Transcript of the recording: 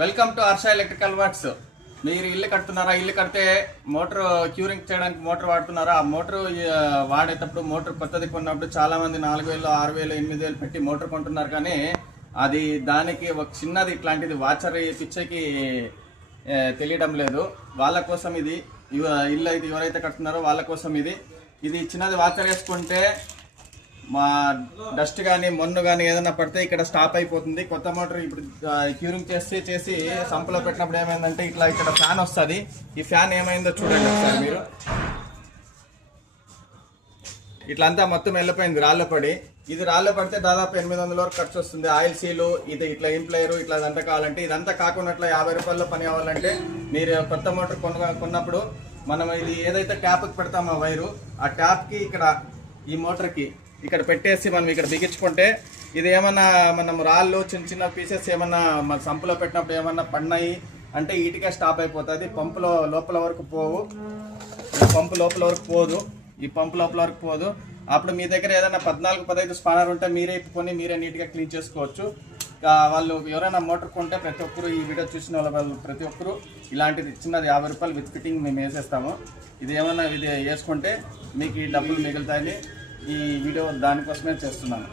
Welcome to Harsha electrical works. మీరు ఇల్లు కడుతున్నారా? ఇల్లు కడితే మోటార్ క్యూరింగ్ చేయడానికి మోటార్ వాడుతున్నారా? ఆ మోటార్ వాడేటప్పుడు మోటార్ కొత్తది కొన్నప్పుడు చాలా మంది 4,000, 6,000, 8,000 పెట్టి మోటార్ కొంటున్నారు. కానీ అది దానికి ఒక చిన్నది ఇట్లాంటిది వాచర్ పిచ్చకి తెలియడం లేదు. వాళ్ళ కోసం ఇది ఇల్లు అయితే ఎవరైతే కడుతున్నారో వాళ్ళ కోసం ఇది చిన్నది వాచర్ వేసుకుంటే మా డస్ట్ కానీ మొన్ను కానీ ఏదైనా పడితే ఇక్కడ స్టాప్ అయిపోతుంది. కొత్త మోటార్ ఇప్పుడు క్యూరింగ్ చేసి సంపులో పెట్టినప్పుడు ఏమైందంటే ఇట్లా ఇక్కడ ఫ్యాన్ వస్తుంది. ఈ ఫ్యాన్ ఏమైందో చూడండి ఒకసారి మీరు. ఇట్లా అంతా మొత్తం వెళ్ళిపోయింది రాళ్ళ పడి. ఇది రాళ్ళ పడితే దాదాపు 800 వరకు ఖర్చు వస్తుంది. ఆయిల్ సీలు ఇది ఇట్లా ఇంప్లైరు ఇట్లా ఇదంతా కావాలంటే, ఇదంతా కాకుండా 50 రూపాయల్లో పని అవ్వాలంటే మీరు కొత్త మోటార్ కొన్నప్పుడు మనం ఇది ఏదైతే ట్యాప్కి పెడతామో వైరు, ఆ ట్యాప్కి ఇక్కడ ఈ మోటార్కి ఇక్కడ పెట్టేసి మనం ఇక్కడ బిగించుకుంటే ఇది ఏమన్నా మనం రాళ్ళు చిన్న చిన్న పీసెస్ ఏమన్నా మన సంపులో పెట్టినప్పుడు ఏమన్నా పడినాయి అంటే ఈటికే స్టాప్ అయిపోతుంది. పంపులో లోపల వరకు పోవు, పంపు లోపల వరకు పోదు, ఈ పంపు లోపల వరకు పోదు. అప్పుడు మీ దగ్గర ఏదైనా 14-15 స్పానర్ ఉంటే మీరే ఇప్పుకొని మీరే నీట్గా క్లీన్ చేసుకోవచ్చు. వాళ్ళు ఎవరైనా మోటార్ కొంటే ప్రతి ఒక్కరు ఈ వీడియో చూసిన వాళ్ళు ప్రతి ఒక్కరు ఇలాంటిది చిన్నది 50 రూపాయలు విత్ ఫిట్టింగ్ మేము వేసేస్తాము. ఇది ఏమన్నా ఇది వేసుకుంటే మీకు ఈ డబ్బులు మిగులుతాయి. ఈ వీడియో దానికోసమే చేస్తున్నాను.